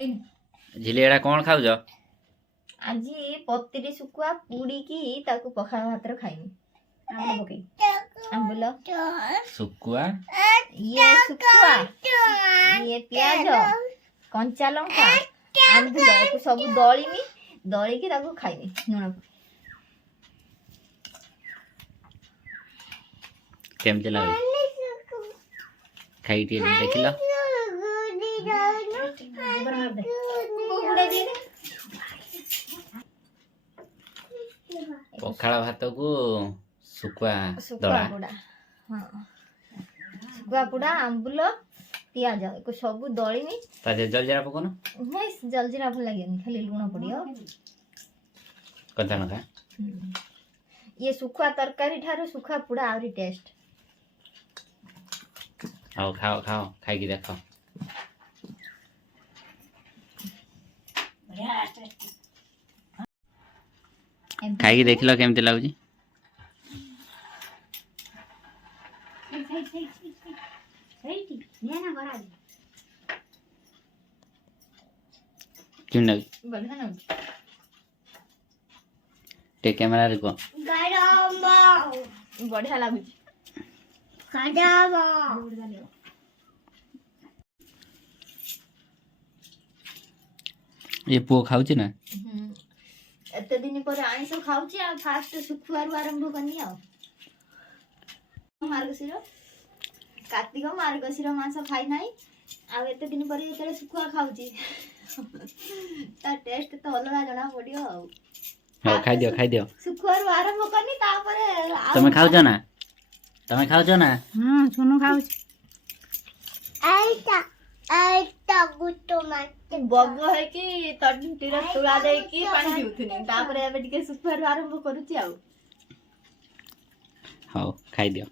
झिली एड़ा कौन खाऊ जो आज पत्ती शुखुआ पुड़ी की ताकू पखाल भात खाइनी आंबुल पकई आंबुल सुकुआ ये शुखुआ ये प्याज कंचा लंका आंबुल को सब दळीमी दळी की ताकू खाइनी लुण केमते लागे खाई टी देखिलो पखाल भात को सुकुआ दड़ा शुखुआ पुड़ा आंबुल पियाज को सब दळीमी ताजे जलजीरा पकोनो नहीं जलजीरा भल लगे खाली लुण पड़ियो कथा नका ये शुखुआ तरकारी ठारो शुखुआ पुड़ा आउरी टेस्ट आओ खाओ खाओ खाई की देखो खाई की देखिलो केमते लागुची क्यों बढ़िया ना टे कैमरा रे को बढ़िया लागुची ये पुओ खाउची ना एते दिन पर आइस खाउची आ फास्ट शुक्रवार आरंभ करनी आ मार्गशीर कार्तिक मार्गशीर मास खाई नाही आ एते दिन पर जेते शुखुआ खाउची ता टेस्ट तो अलगा जणा पडियो आ हो खाई दियो शुक्रवार आरंभ करनी तापरे तमे खाउछ ना हां सोनू खाउची आइता गुटो मार बग है कि तटीर तुला दे कि पानी पिउथुनी तापरे एबे टिके शुक्रवार आरंभ करूची आ हो खाई दियो